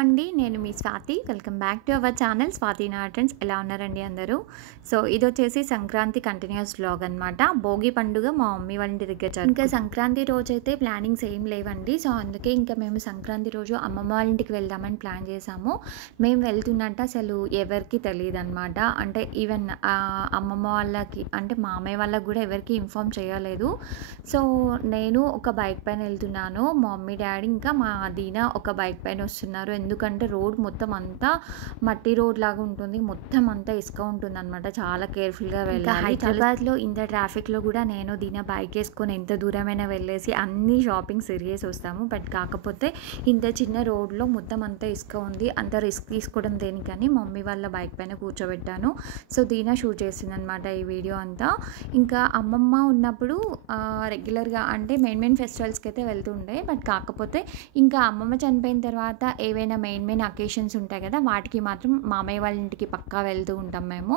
అండి, నేను మీ Swathi. Welcome back to our channel Swathi నాటన్స్. ఎలా ఉన్నారండి అందరూ? సో ఇది వచ్చేసి సంక్రాంతి కంటిన్యూస్ వ్లాగ్ అనమాట. భోగి పండుగ మా మమ్మీ వాళ్ళ ఇంటి దగ్గర ఇంకా సంక్రాంతి రోజు అయితే ప్లానింగ్స్ ఏం లేవండి. సో అందుకే ఇంకా మేము సంక్రాంతి రోజు అమ్మమ్మ వాళ్ళ ఇంటికి వెళ్దామని ప్లాన్ చేసాము. మేము వెళ్తున్నట్టు అసలు ఎవరికి తెలియదు అనమాట. అంటే ఈవెన్ అమ్మమ్మ వాళ్ళకి అంటే మామయ్య వాళ్ళకి కూడా ఎవరికి ఇన్ఫామ్ చేయలేదు. సో నేను ఒక బైక్ పైన వెళ్తున్నాను, మా మమ్మీ డాడీ ఇంకా మా దీనా ఒక బైక్ పైన వస్తున్నారు. ఎందుకంటే రోడ్ మొత్తం అంతా మట్టి రోడ్ లాగా ఉంటుంది, మొత్తం అంతా ఇసుక ఉంటుంది అనమాట. చాలా కేర్ఫుల్గా వెళ్ళాలి. హైదరాబాద్లో ఇంత ట్రాఫిక్లో కూడా నేను దీనా బైక్ వేసుకొని ఎంత దూరమైనా వెళ్ళేసి అన్ని షాపింగ్ తిరిగేసి వస్తాము. బట్ కాకపోతే ఇంత చిన్న రోడ్లో మొత్తం అంతా ఇసుక ఉంది, అంత రిస్క్ తీసుకోవడం దేనికని మమ్మీ వాళ్ళ బైక్ పైన కూర్చోబెట్టాను. సో దీనా షూట్ చేసింది అనమాట ఈ వీడియో అంతా. ఇంకా అమ్మమ్మ ఉన్నప్పుడు రెగ్యులర్గా అంటే మెయిన్ ఫెస్టివల్స్కి అయితే వెళ్తుండే. బట్ కాకపోతే ఇంకా అమ్మమ్మ చనిపోయిన తర్వాత ఏవైనా మెయిన్ అకేషన్స్ ఉంటాయి కదా, వాటికి మాత్రం మామయ్య వాళ్ళ ఇంటికి పక్కా వెళ్తూ ఉంటాం మేము.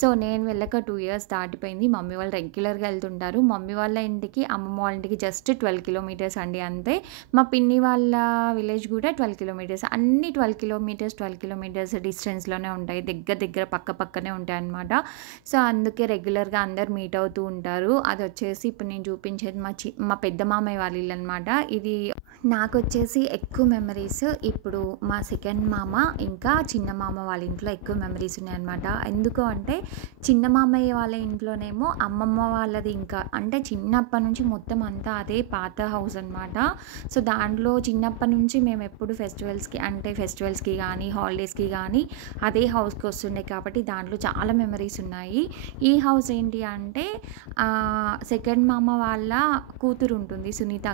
సో నేను వెళ్ళక 2 years దాటిపోయింది. మమ్మీ వాళ్ళు రెగ్యులర్గా వెళ్తుంటారు. మమ్మీ వాళ్ళ ఇంటికి అమ్మమ్మ వాళ్ళ ఇంటికి జస్ట్ 12 kilometers అండి, అంతే. మా పిన్ని వాళ్ళ విలేజ్ కూడా 12 kilometers. అన్ని 12 kilometers డిస్టెన్స్లోనే ఉంటాయి, దగ్గర పక్కనే ఉంటాయి అన్నమాట. సో అందుకే రెగ్యులర్గా అందరు మీట్ అవుతూ ఉంటారు. అది వచ్చేసి ఇప్పుడు నేను చూపించేది మా పెద్ద మామయ్య వాళ్ళ ఇల్లు అనమాట. ఇది నాకు వచ్చేసి ఎక్కువ మెమరీస్ ఇప్పుడు మా సెకండ్ మామ ఇంకా చిన్న మామ వాళ్ళ ఇంట్లో ఎక్కువ మెమరీస్ ఉన్నాయన్నమాట. ఎందుకు అంటే చిన్న మామయ్య వాళ్ళ ఇంట్లోనేమో అమ్మమ్మ వాళ్ళది ఇంకా అంటే చిన్నప్పటి నుంచి మొత్తం అంతా అదే పాత హౌస్ అనమాట. సో దాంట్లో చిన్నప్పటి నుంచి మేము ఎప్పుడు ఫెస్టివల్స్కి కానీ హాలిడేస్కి కానీ అదే హౌస్కి వస్తుండే కాబట్టి దాంట్లో చాలా మెమరీస్ ఉన్నాయి. ఈ హౌస్ ఏంటి అంటే సెకండ్ మామ వాళ్ళ కూతురు ఉంటుంది సునీత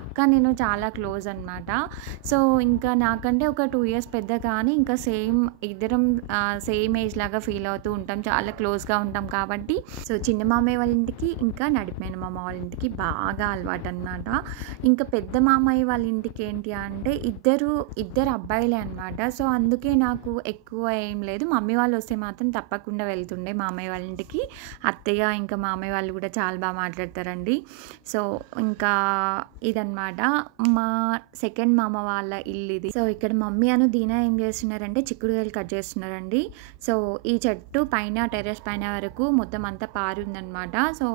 అక్క నేను చాలా క్లోజ్ అనమాట. సో ఇంకా నాకంటే ఒక 2 years పెద్ద, కానీ ఇంకా ఇద్దరం సేమ్ ఏజ్ లాగా ఫీల్ అవుతూ ఉంటాం, చాలా క్లోజ్గా ఉంటాం కాబట్టి. సో చిన్న మామయ్య వాళ్ళ ఇంటికి ఇంకా నడిపోయిన మామ వాళ్ళ ఇంటికి బాగా అలవాటు అనమాట. ఇంకా పెద్ద మామయ్య వాళ్ళ ఇంటికి ఏంటి అంటే ఇద్దరు అబ్బాయిలే అనమాట. సో అందుకే నాకు ఎక్కువ ఏం లేదు. మమ్మీ వాళ్ళు వస్తే మాత్రం తప్పకుండా వెళ్తుండే మామయ్య వాళ్ళ ఇంటికి. అత్తయ్య ఇంకా మామయ్య వాళ్ళు కూడా చాలా బాగా మాట్లాడతారండి. సో ఇంకా ఇదన్నమాట మా సెకండ్ మామ వాళ్ళ ఇల్లు ఇది. సో ఇక్కడ మమ్మీ దీనా ఏం చేస్తున్నారంటే చిక్కుడుకాయలు కట్ చేస్తున్నారండి. సో ఈ చెట్టు పైన టెర్రస్ పైన వరకు మొత్తం అంతా పారు ఉందన్నమాట. సో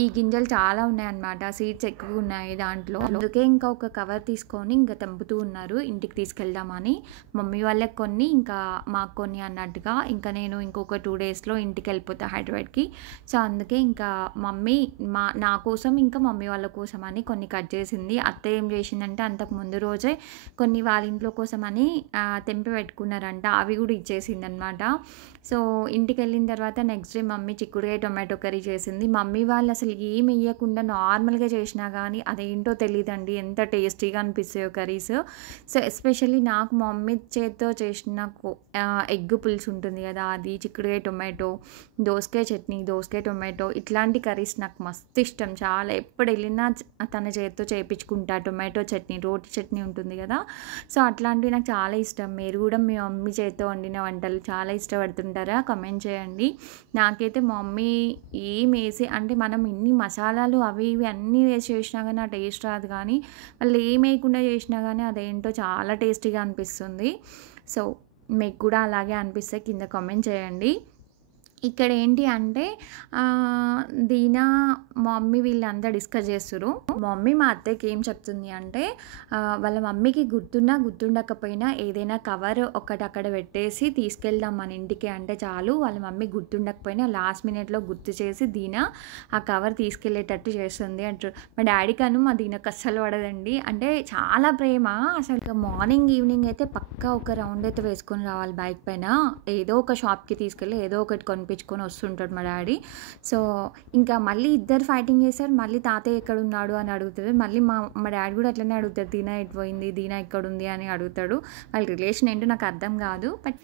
ఈ గింజలు చాలా ఉన్నాయన్నమాట, సీడ్స్ ఎక్కువ ఉన్నాయి దాంట్లో. అందుకే ఇంకా ఒక కవర్ తీసుకొని ఇంకా తెంపుతూ ఉన్నారు ఇంటికి తీసుకెళ్దామని. మమ్మీ వాళ్ళకి కొన్ని ఇంకా మాకు కొన్ని అన్నట్టుగా. ఇంకా నేను ఇంకొక 2 daysలో ఇంటికి వెళ్ళిపోతా హైదరాబాద్కి. సో అందుకే ఇంకా మమ్మీ నా కోసం ఇంకా మమ్మీ వాళ్ళ కోసం అని కొన్ని కట్ చేసింది. అత్త ఏం చేసిందంటే అంతకు ముందు రోజే కొన్ని వాళ్ళ ఇంట్లో కోసం అని తెంపి పెట్టుకున్నారంట, అవి కూడా ఇచ్చేసింది అనమాట. సో ఇంటికి వెళ్ళిన తర్వాత నెక్స్ట్ డే మమ్మీ చిక్కుడుకాయ టొమాటో కర్రీ చేసింది. మమ్మీ వాళ్ళు అసలు ఏం వేయకుండా నార్మల్గా చేసినా కానీ అదేంటో తెలియదండి, ఎంత టేస్టీగా అనిపిస్తాయో కర్రీస్. సో ఎస్పెషల్లీ నాకు మమ్మీ చేతితో చేసిన ఎగ్ పులుసు ఉంటుంది కదా, అది చిక్కుడుకాయ టొమాటో, దోసకాయ చట్నీ, దోసకాయ టొమాటో, ఇట్లాంటి కర్రీస్ నాకు మస్తు ఇష్టం. చాలా ఎప్పుడు వెళ్ళినా తన చేతితో చేయించుకుంటా. టొమాటో చట్నీ, రోటి చట్నీ ఉంటుంది కదా, సో అట్లాంటివి నాకు చాలా ఇష్టం. మీరు కూడా మీ మమ్మీ చేతితో వండిన వంటలు చాలా ఇష్టపడుతుంటారా? కమెంట్ చేయండి. నాకైతే మా మమ్మీ ఏం వేసి అంటే మనం ఇన్ని మసాలాలు అవి ఇవి అన్నీ వేసి చేసినా కానీ ఆ టేస్ట్ రాదు, కానీ వాళ్ళు ఏం వేయకుండా చేసినా కానీ అదేంటో చాలా టేస్టీగా అనిపిస్తుంది. సో మీకు కూడా అలాగే అనిపిస్తే కింద కామెంట్ చేయండి. ఇక్కడ ఏంటి అంటే దీనా మమ్మీ వీళ్ళంతా డిస్కస్ చేస్తారు. మమ్మీ మా అత్తయ్యకి ఏం చెప్తుంది అంటే వాళ్ళ మమ్మీకి గుర్తుండకపోయినా ఏదైనా కవర్ ఒకటి అక్కడ పెట్టేసి తీసుకెళ్దాం మన ఇంటికి అంటే చాలు, వాళ్ళ మమ్మీ గుర్తుండకపోయినా లాస్ట్ మినిట్లో గుర్తు చేసి దీనా ఆ కవర్ తీసుకెళ్ళేటట్టు చేస్తుంది అంటారు. మా డాడీ కను మా దీనకు అస్సలు పడదండి, అంటే చాలా ప్రేమ అసలు. మార్నింగ్ ఈవినింగ్ అయితే పక్కా ఒక రౌండ్ అయితే వేసుకొని రావాలి బైక్ పైన, ఏదో ఒక షాప్కి తీసుకెళ్ళి ఏదో ఒకటి కొనిపించుకొని వస్తుంటాడు మా డాడీ. సో ఇంకా మళ్ళీ ఇద్దరు ఫైటింగ్ చేస్తారు. మళ్ళీ తాతయ్య ఎక్కడ ఉన్నాడు అని అడుగుతారు. మళ్ళీ మా డాడీ కూడా అట్లనే అడుగుతారు, దీనా ఎటు పోయింది, దీనా ఎక్కడుంది అని అడుగుతాడు. వాళ్ళ రిలేషన్ ఏంటో నాకు అర్థం కాదు, బట్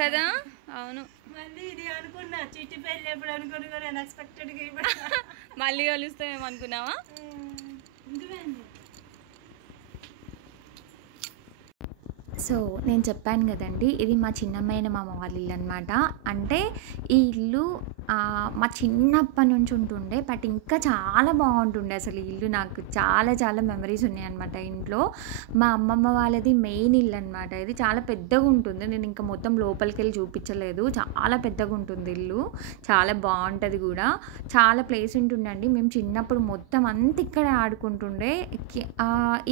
కదా. అవును, మళ్ళీ కలుస్తామేమో అనుకున్నావా? సో నేను చెప్పాను కదండి, ఇది మా చిన్నమ్మాయిన మామ వాళ్ళ ఇల్లు అనమాట. అంటే ఈ ఇల్లు మా చిన్నప్పటి నుంచి ఉంటుండే, బట్ ఇంకా చాలా బాగుంటుండే అసలు ఈ ఇల్లు. నాకు చాలా చాలా మెమరీస్ ఉన్నాయన్నమాట ఇంట్లో. మా అమ్మమ్మ వాళ్ళది మెయిన్ ఇల్లు అనమాట. ఇది చాలా పెద్దగా ఉంటుంది. నేను ఇంకా మొత్తం లోపలికి వెళ్ళి చూపించలేదు. చాలా పెద్దగా ఉంటుంది ఇల్లు, చాలా బాగుంటుంది కూడా. చాలా ప్లేస్ ఉంటుండండి. మేము చిన్నప్పుడు మొత్తం అంతా ఇక్కడే ఆడుకుంటుండే.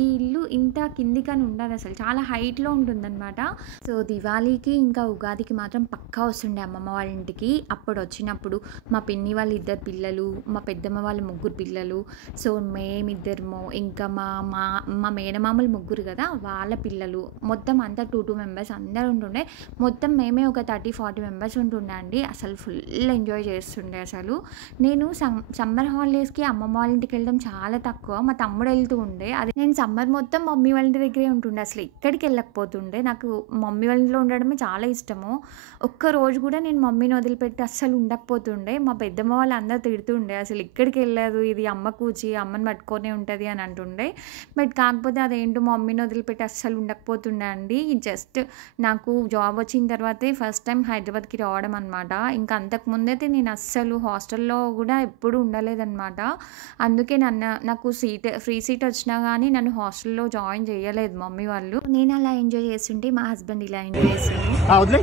ఈ ఇల్లు ఇంత కిందికని ఉండదు అసలు, చాలా హైట్లో ఉంటుందన్నమాట. సో దివాళీకి ఇంకా ఉగాదికి మాత్రం పక్కా వస్తుండే అమ్మమ్మ వాళ్ళ ఇంటికి. అప్పుడు వచ్చినప్పుడు మా పిన్ని వాళ్ళ 2 పిల్లలు, మా పెద్దమ్మ వాళ్ళ 3 పిల్లలు, సో మేమిద్దరము, ఇంకా మా మేనమామలు 3 కదా, వాళ్ళ పిల్లలు, మొత్తం అంతా 2 మెంబర్స్ అందరూ ఉంటుండే. మొత్తం మేమే ఒక 30-40 మెంబర్స్ ఉంటుండే అండి. అసలు ఫుల్ ఎంజాయ్ చేస్తుండే అసలు. నేను సమ్మర్ హాలిడేస్కి అమ్మమ్మ వాళ్ళ ఇంటికి వెళ్ళడం చాలా తక్కువ. మా తమ్ముడు వెళ్తూ ఉండే. అది నేను సమ్మర్ మొత్తం మమ్మీ వాళ్ళ ఇంటి దగ్గరే ఉంటుండే, అసలు ఇక్కడికి వెళ్ళకపోతుండే. నాకు మమ్మీ వాళ్ళ ఇంట్లో ఉండడమే చాలా ఇష్టము. ఒక్కరోజు కూడా నేను మమ్మీని వదిలిపెట్టి అస్సలు ఉండకపోతుండే. మా పెద్దమ్మ వాళ్ళు అందరూ తిడుతుండే, అసలు ఇక్కడికి వెళ్ళలేదు, ఇది అమ్మ కూచి, అమ్మని పట్టుకొనే ఉంటుంది అని అంటుండే. బట్ కాకపోతే అదేంటో మమ్మీని వదిలిపెట్టి అస్సలు ఉండకపోతుండే అండి. జస్ట్ నాకు జాబ్ వచ్చిన తర్వాతే ఫస్ట్ టైం హైదరాబాద్కి రావడం అనమాట. ఇంకా అంతకుముందైతే నేను అస్సలు హాస్టల్లో కూడా ఎప్పుడు ఉండలేదన్నమాట. అందుకే నాకు ఫ్రీ సీట్ వచ్చినా కానీ నన్ను హాస్టల్లో జాయిన్ చేయలేదు మమ్మీ వాళ్ళు. నేను అలా ఎంజాయ్ చేస్తుంటే మా హస్బెండ్ ఇలా ఎంజాయ్ చేస్తుండే.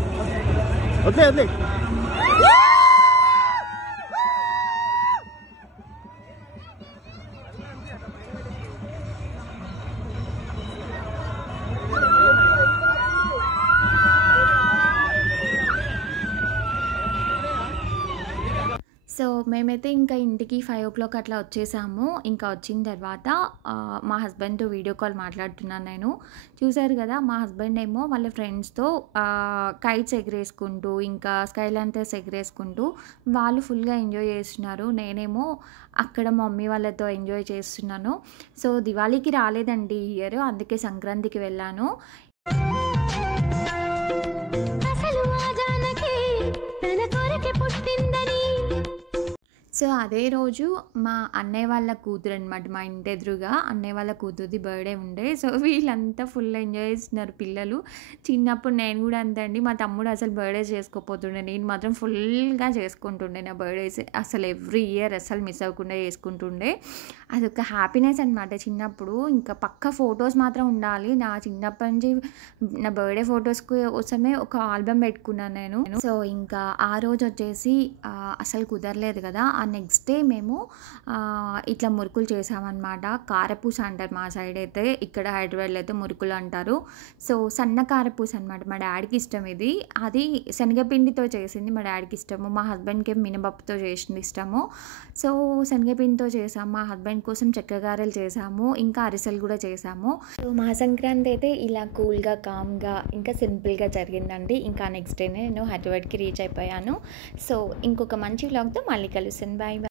సో మేమైతే ఇంకా ఇంటికి 5 o'clock అట్లా వచ్చేసాము. ఇంకా వచ్చిన తర్వాత మా హస్బెండ్తో వీడియో కాల్ మాట్లాడుతున్నాను నేను. చూసారు కదా, మా హస్బెండ్ ఏమో వాళ్ళ ఫ్రెండ్స్తో కైట్స్ ఎగరేసుకుంటూ, ఇంకా స్కై లాంటర్స్ ఎగరేసుకుంటూ వాళ్ళు ఫుల్గా ఎంజాయ్ చేస్తున్నారు. నేనేమో అక్కడ మా మమ్మీ వాళ్ళతో ఎంజాయ్ చేస్తున్నాను. సో దివాళీకి రాలేదండి ఈ ఇయర్, అందుకే సంక్రాంతికి వెళ్ళాను. సో అదే రోజు మా అన్నయ్య వాళ్ళ కూతురు అనమాట, మా ఇంటి ఎదురుగా అన్నయ్య వాళ్ళ కూతురుది బర్త్డే ఉండే. సో వీళ్ళంతా ఫుల్ ఎంజాయ్ చేస్తున్నారు పిల్లలు. చిన్నప్పుడు నేను కూడా అంతే అండి. మా తమ్ముడు అసలు బర్త్డే చేసుకోపోతుండే, నేను మాత్రం ఫుల్గా చేసుకుంటుండే నా బర్త్డేస్. అసలు ఎవ్రీ ఇయర్ అసలు మిస్ అవ్వకుండా చేసుకుంటుండే. అదొక హ్యాపీనెస్ అనమాట చిన్నప్పుడు. ఇంకా పక్క ఫొటోస్ మాత్రం ఉండాలి. నా చిన్నప్పటి నుంచి నా బర్త్డే ఫొటోస్ కోసమే ఒక ఆల్బమ్ పెట్టుకున్నాను నేను. సో ఇంకా ఆ రోజు వచ్చేసి అసలు కుదరలేదు కదా. ఆ నెక్స్ట్ డే మేము ఇట్లా మురుకులు చేసామన్నమాట. కారపూస అంటారు మా సైడ్ అయితే, ఇక్కడ హైదరాబాద్లో అయితే మురుకులు అంటారు. సో సన్న కారపూస అనమాట, మా డాడీకి ఇష్టం ఇది. అది శనగపిండితో చేసింది మా డాడీకి ఇష్టము, మా హస్బెండ్కి మినపప్పుతో చేసింది ఇష్టము. సో శనగపిండితో చేసాము, మా హస్బెండ్ కోసం చక్కెరగారెలు చేసాము, ఇంకా అరిసెలు కూడా చేసాము. సో మా సంక్రాంతి అయితే ఇలా కూల్గా కామ్గా ఇంకా సింపుల్గా జరిగిందండి. ఇంకా నెక్స్ట్ డేనే నేను హైదరాబాద్కి రీచ్ అయిపోయాను. సో ఇంకొక మంచి వ్లాగ్తో మళ్ళీ కలుస్తాను. Bye bye.